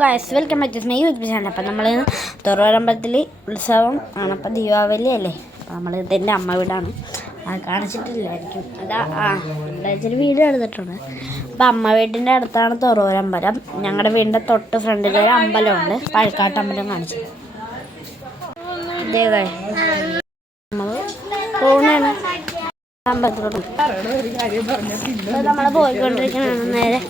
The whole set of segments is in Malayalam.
Guys welcome back to my YouTube channel. അപ്പം നമ്മൾ തൊറവരമ്പലത്തിൽ ഉത്സവം ആണ്. അപ്പം ദീപാവലി അല്ലേ. നമ്മൾ ഇതെൻ്റെ അമ്മ വീടാണ്. അത് കാണിച്ചിട്ടില്ലായിരിക്കും. അതാ ഇച്ചിരി വീഡിയോ എടുത്തിട്ടുണ്ട്. അപ്പം അമ്മ വീടിൻ്റെ അടുത്താണ് തൊറവരമ്പലം. ഞങ്ങളുടെ വീടിൻ്റെ തൊട്ട് ഫ്രണ്ടിൽ ഒരു അമ്പലമുണ്ട്, പഴക്കാട്ടമ്പലം കാണിച്ചത്. ഇതേ നമ്മൾ പോകുന്നതാണ് അമ്പലത്തിലോട്ട്. നമ്മൾ പോയിക്കൊണ്ടിരിക്കുന്നതാണ് നേരെ.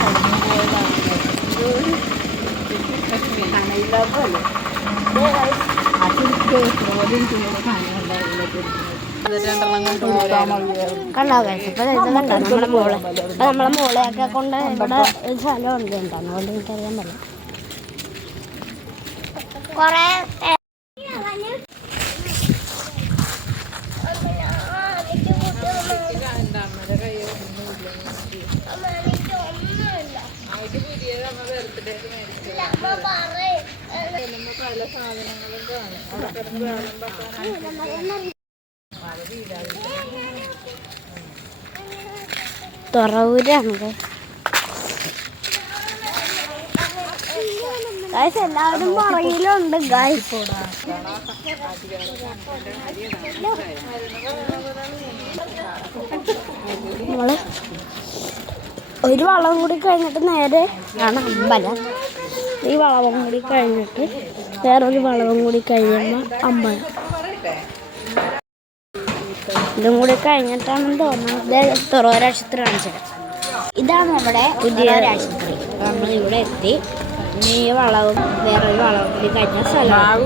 കണ്ടോ ഗൈസ്, ഇപ്പൊ നമ്മളെ മോളെ മോളെയൊക്കെ കൊണ്ട് ഇവിടെ ഒരു സ്ഥലം ഉണ്ട്. അതുകൊണ്ട് എനിക്കറിയാൻ പറ്റില്ല. കൊറേ തുറവൂരാണ് ഗൈസ്. എല്ലാവരും പുറകിലുണ്ട് ഗൈസ്. നമ്മള് ഒരു വളവും കൂടി കഴിഞ്ഞിട്ട് നേരെ ആണ് അമ്പലം. ഈ വളവും കൂടി കഴിഞ്ഞിട്ട് വേറൊരു വളവും കൂടി കഴിയുമ്പോൾ അമ്പലം. ഇതും കൂടി കഴിഞ്ഞിട്ടാണെന്ന് തോന്നുന്നത് തുറവരാശുപത്രി കാണിച്ചത്. ഇതാണ് നമ്മുടെ പുതിയ ആശുപത്രി. നമ്മൾ ഇവിടെ എത്തി. ഈ വളവും വേറൊരു വളവും കൂടി കഴിഞ്ഞ സ്ഥലമാണ്.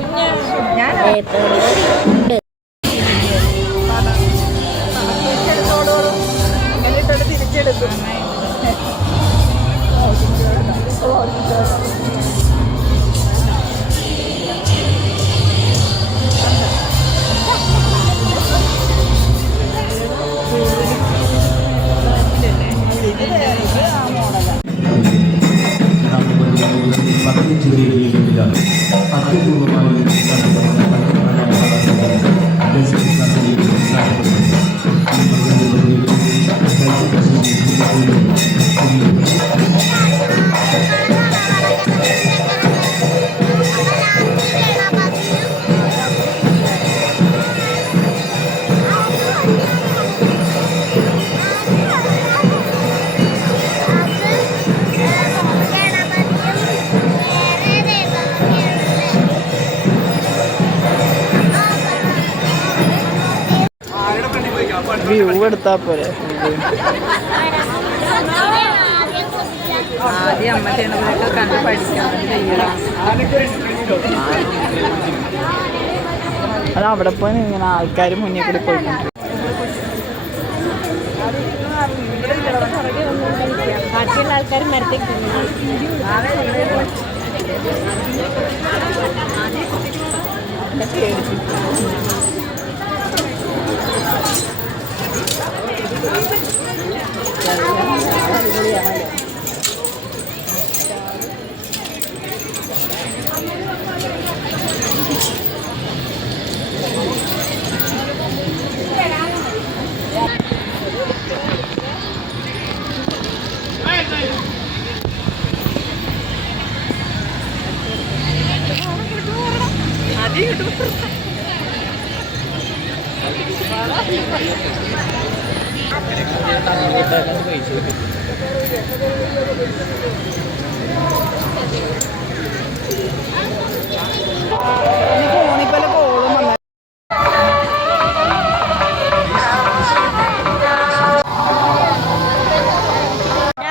വ്യൂ എടുത്താ പോരെ. ആദ്യം അമ്മ ചെയ്യണതൊക്കെ കണ്ട് പഠിക്കണം. അത് അവിടെ പോയി ഇങ്ങനെ ആൾക്കാർ മുന്നേ കൂടി പോയിട്ടുണ്ട്. ബാക്കിയുള്ള ആൾക്കാർ മരത്തേക്ക്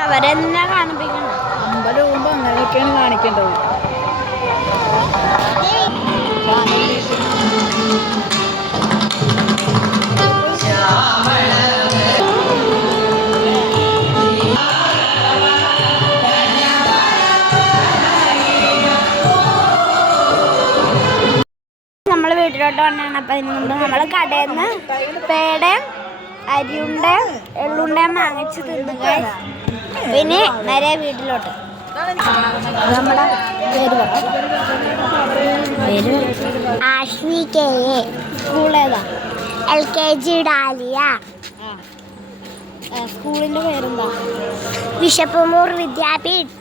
അവരെന്നെ കാണിപ്പിക്കണം. അമ്പലവും അങ്ങനെയൊക്കെയാണ് കാണിക്കേണ്ടത്. നമ്മള് വീട്ടിലോട്ട് വന്നാണ്. അപ്പം അതിന് മുമ്പ് നമ്മള് കടയിൽ നിന്ന് പേടയും അരിയുണ്ടയും എള്ളുണ്ടയും വാങ്ങിച്ച് തിന്നുക. പിന്നെ നേരെ വീട്ടിലോട്ട്. നമ്മുടെ പേര് ആശ്വി കെ എ. സ്കൂളേതാ? LKG dahlia. സ്കൂളിൻ്റെ പേരെന്താ? വിശപ്പുമൂർ വിദ്യാപീഠ്.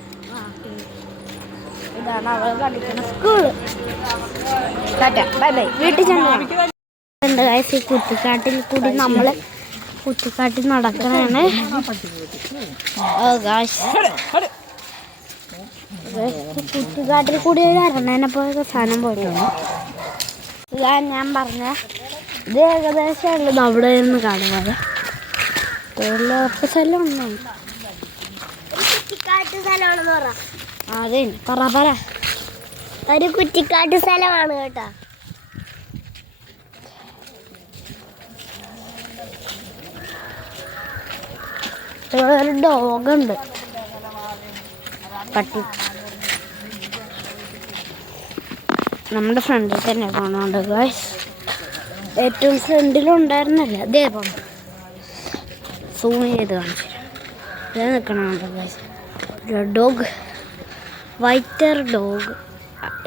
ഇതാണ് അവൾ പഠിക്കുന്ന സ്കൂള്. Bye bye. വീട്ടിൽ ചെണ്ട് ഗൈസ്. ഈ കുറ്റിക്കാട്ടിൽ കൂടി നമ്മള് കുറ്റിക്കാട്ടിൽ നടക്കണാണ്. കുറ്റിക്കാട്ടിൽ കൂടി ഒരു അരണേനെ പോയ സാധനം പോയിട്ടുണ്ട്. ഇതാ ഞാൻ പറഞ്ഞ ഇത് ഏകദേശം ഉള്ളത് അവിടെ നിന്ന് കാണുന്നത്. തൊഴിലുറപ്പ് സ്ഥലം ഒന്നാണ്. അതെ പറ ഒരു കുറ്റിക്കാട്ട് സ്ഥലമാണ് കേട്ടോ. ഇവിടെ ഒരു ഡോഗുണ്ട്, പട്ടി. നമ്മുടെ ഫ്രണ്ടിൽ തന്നെ കാണാണ്ട് ഗൈസ്. ഏറ്റവും ഫ്രണ്ടിലുണ്ടായിരുന്നല്ല അതേ പോണം. സൂം ചെയ്ത് കാണിച്ചു ഇതേ നിൽക്കണുണ്ട് guys. Red dog, whiter dog.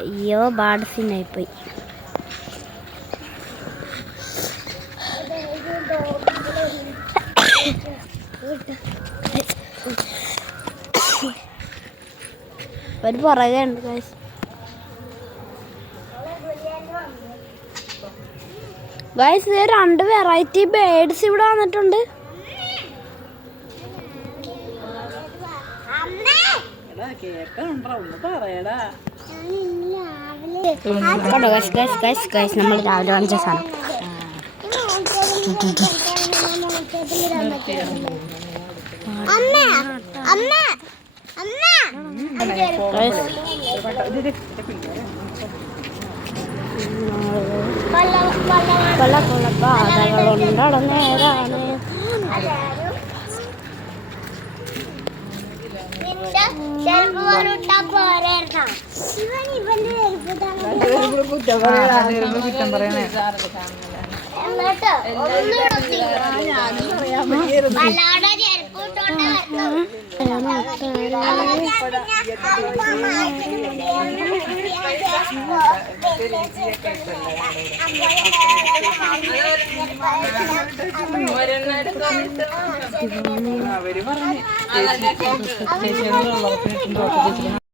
അയ്യോ ബാഡ് സീനായിപ്പോയി. ഒരു പുറകെ ഉണ്ട് ഗൈസ്. ഗൈസ് 2 വെറൈറ്റി ബേഡ്സ് ഇവിടെ വന്നിട്ടുണ്ട്. നമ്മൾ രാവിലെ വാങ്ങിച്ച സാധനം. പല പല പാതകളുണ്ടടന്നേരാണ്. അവര് പറഞ്ഞു